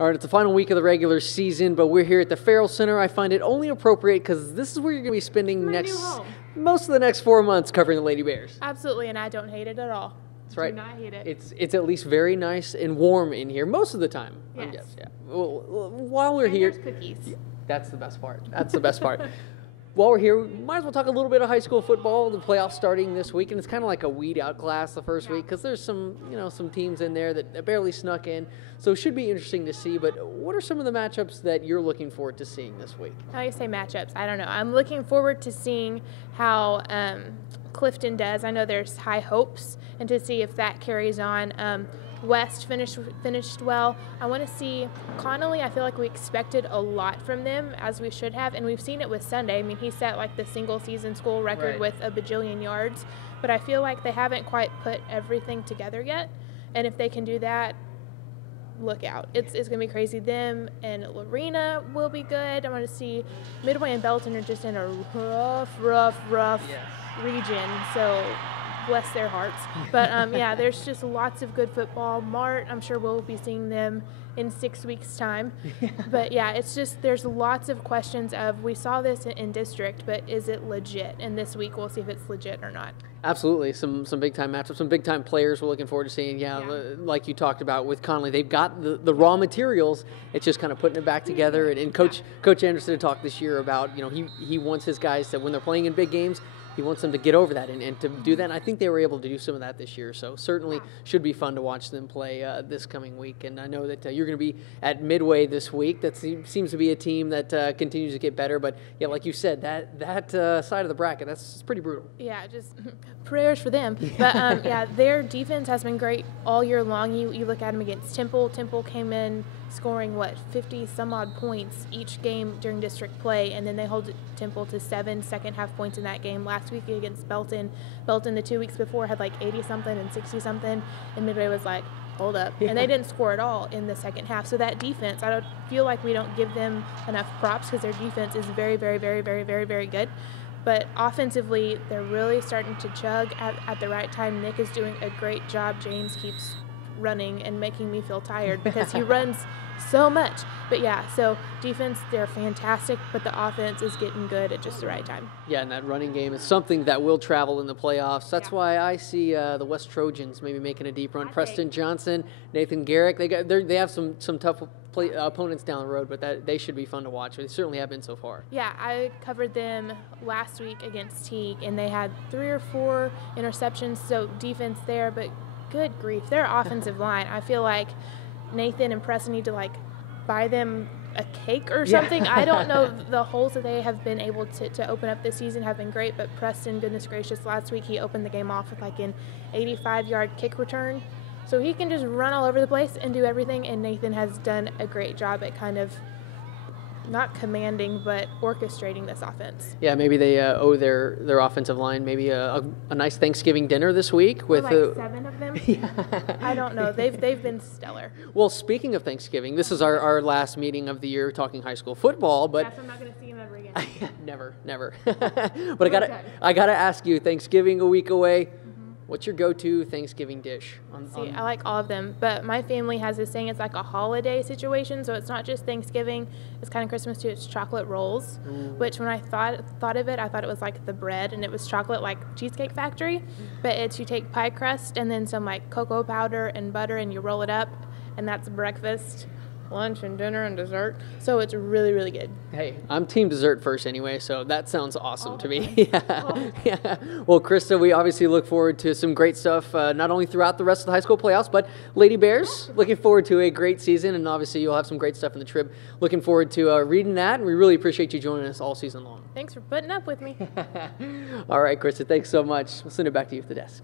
All right, it's the final week of the regular season, but we're here at the Farrell Center. I find it only appropriate because this is where you're going to be spending most of the next 4 months covering the Lady Bears. Absolutely, and I don't hate it at all. That's right. Do not hate it. It's at least very nice and warm in here most of the time. Yes. I guess. Yeah. Well, while we're here, there's cookies. That's the best part. That's the best part. While we're here, we might as well talk a little bit of high school football. The playoffs starting this week, and it's kind of like a weed out class the first week because there's some teams in there that barely snuck in. So it should be interesting to see. But what are some of the matchups that you're looking forward to seeing this week? How you say matchups? I don't know. I'm looking forward to seeing how Clifton does. I know there's high hopes, and to see if that carries on. West finished well. I want to see Connolly. I feel like we expected a lot from them, as we should have, and we've seen it with Sunday. I mean, he set like the single season school record with a bajillion yards, but I feel like they haven't quite put everything together yet, and if they can do that, look out. It's going to be crazy. Them and Lorena will be good. I want to see Midway and Belton are just in a rough region, so bless their hearts. But yeah, there's just lots of good football. Mart, I'm sure we'll be seeing them in 6 weeks' time. But yeah, it's just there's lots of questions of, we saw this in district, but is it legit? And this week we'll see if it's legit or not. Absolutely. Some big-time matchups, some big-time players we're looking forward to seeing. Yeah. Like you talked about with Connolly, they've got the raw materials. It's just kind of putting it back together. And Coach Anderson had talked this year about, he wants his guys to, when they're playing in big games, he wants them to get over that and to do that. And I think they were able to do some of that this year. So certainly should be fun to watch them play this coming week. And I know that you're going to be at Midway this week. That seems to be a team that continues to get better. But, yeah, like you said, that side of the bracket, that's pretty brutal. Yeah, just prayers for them. But, yeah, their defense has been great all year long. You look at them against Temple. Temple came in scoring, 50-some-odd points each game during district play, and then they hold Temple to 7 second-half points in that game. Last week against Belton the 2 weeks before had 80-something and 60-something, and Midway was like, hold up. And they didn't score at all in the second half. So that defense, I don't feel like we don't give them enough props because their defense is very, very, very, very, very, very good. But offensively, they're really starting to chug at the right time. Nick is doing a great job. James keeps running and making me feel tired because he runs so much. But yeah, so defense, they're fantastic, but the offense is getting good at just the right time. Yeah, and that running game is something that will travel in the playoffs. That's why I see the West Trojans maybe making a deep run. Preston Johnson, Nathan Garrick, they have some tough opponents down the road, but they should be fun to watch. They certainly have been so far. Yeah, I covered them last week against Teague, and they had 3 or 4 interceptions, so defense there, but good grief, their offensive line, I feel like Nathan and Preston need to buy them a cake or something. I don't know. The holes that they have been able to open up this season have been great, but Preston, goodness gracious, last week he opened the game off with an 85-yard kick return. So he can just run all over the place and do everything, and Nathan has done a great job at kind of not commanding, but orchestrating this offense. Yeah, maybe they owe their offensive line maybe a nice Thanksgiving dinner this week with 7 of them. I don't know. They've been stellar. Well, speaking of Thanksgiving, this is our last meeting of the year talking high school football. But I'm not going to see him ever again. Never. But I gotta ask you, Thanksgiving a week away. What's your go-to Thanksgiving dish? I like all of them, but my family has this saying it's like a holiday situation, so it's not just Thanksgiving, it's kind of Christmas too. It's chocolate rolls, which when I thought of it, I thought it was like the bread, and it was chocolate like Cheesecake Factory, but it's you take pie crust and then some cocoa powder and butter, and you roll it up, and that's breakfast, lunch, and dinner, and dessert. So it's really, really good. Hey, I'm team dessert first anyway, so that sounds awesome to me. Yeah. Well, Krista, we obviously look forward to some great stuff, not only throughout the rest of the high school playoffs, but Lady Bears, looking forward to a great season, and obviously you'll have some great stuff in the trip. Looking forward to reading that, and we really appreciate you joining us all season long. Thanks for putting up with me. All right, Krista, thanks so much. We'll send it back to you at the desk.